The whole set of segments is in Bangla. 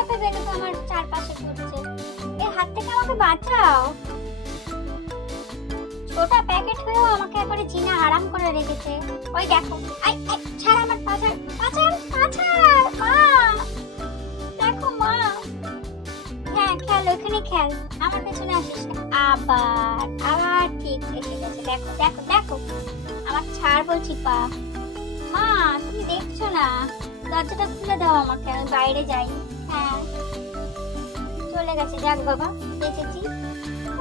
সাপে বেলুন আমার চারপাশে ঘুরছে। এর হাত থেকে আমাকে বাঁচাও। ছোটা প্যাকেট হয়েও আমাকে একবারে জিনা আরাম করে রেখেছে। ওই দেখো, আই আই ছাড় আমার পাছাড়, পাছাড় পাছাড়। মা দেখো মা। হ্যাঁ খেল, ওখানে খেল, আমার পেছনে আসিস না। আবার আবার ঠিক এসে গেছে। দেখো দেখো দেখো, আমার ছাড় বলছি পা। মা তুমি দেখছো না, দরজাটা খুলে দাও আমাকে, আমি বাইরে যাই। হ্যাঁ চলে গেছে, যাক বাবা বেঁচেছি।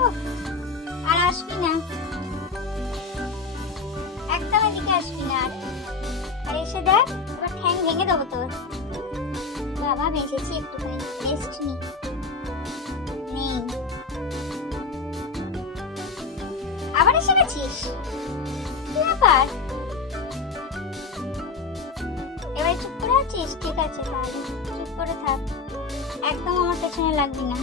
উফ, আর আসবি না, একদম এদিকে আসবি না আর। আর এসে দেখ, এবার ঠ্যাং ভেঙে দেবো তোর। বাবা বেঁচেছি, একটুখানি রেস্ট নি। নেই, আবার এসে গেছিস, কি ব্যাপার? এবার চুপ করে আছিস? ঠিক আছে তাহলে চুপ করে থাক, একদম আমার পেছনে লাগবি না।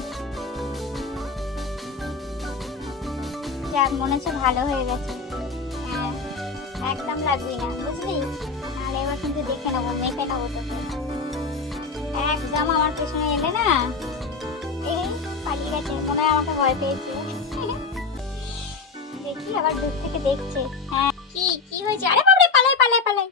যাক মনে হচ্ছে ভালো হয়ে গেছে। হ্যাঁ একদম লাগবি না, বুঝলি? আর এবার কিন্তু দেখে নেবো, মেখে নেবো তোকে। একদম আমার পেছনে এলে না, এই পালিয়ে গেছে, মনে হয় আমাকে ভয় পেয়েছে। দেখি আবার দূর থেকে দেখছে। হ্যাঁ কি কি হয়েছে? আরে বাবারে, পালাই পালাই পালাই।